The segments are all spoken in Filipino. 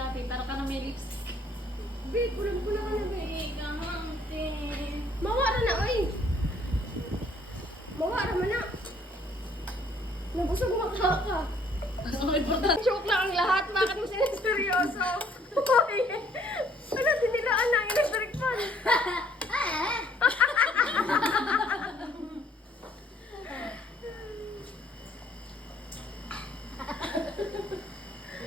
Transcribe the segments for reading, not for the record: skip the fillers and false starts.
latte. Para ka na may lips. Babe, kulang-kulang ka na, babe. Hey, kamante. Mawara na, oy. Mawara man na. Nabusog makaka. Ano ang importante? Joke lang ang lahat. Bakit mo siniseryoso? Hoy. Ano, tinilaan na ang electric fan.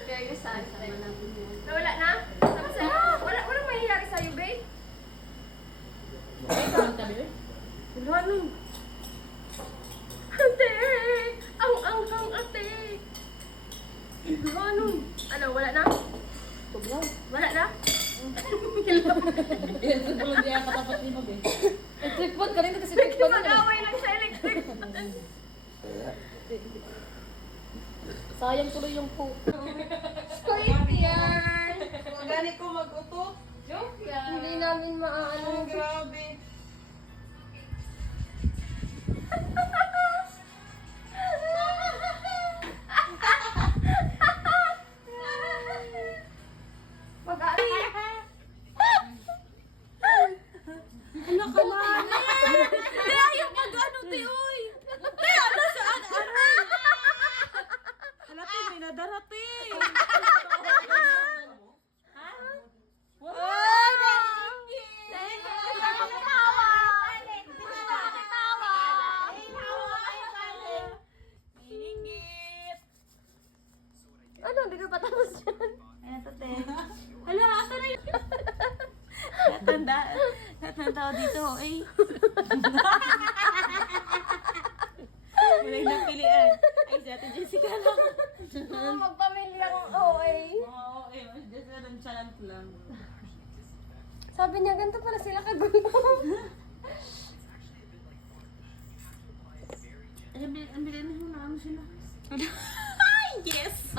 Kaya saan sa natin yun? Nawala na? Tapos walang mangyayari sa'yo, babe? Ay, saan ka, bebe? Wala nun. Ate! Ang anghang ate! Wala nun. Ano, wala na? Wala na? Electric fan lang diya katapat ni mo, be. Electric fan, kanina kasi electric fan na. Mag-away lang sa electric fan. Sayang tuloy yung po. Sweet yan! Magani ko mag-utot. Joke lang. Hindi namin maano. Grabe. Mag-aari. Ano ka na? Hindi, ayaw mag-ano, te, oy. Te, ano saan? Aray. Hala, te, may nadarati. Ha? Wow! Ingit. Ano, hindi ka patapos yan? Eto, te. Hala, asa na yun? Natanda ko dito, eh. Wala yung napilian. Ay, si Ate Jessica lang. Magpamilyang OA. Oo, eh. Mas Jessica lang challenge lang. Sabi niya, ganito pala sila kagulo. Ay, ang bilhin mo na ano sila. Ay, yes!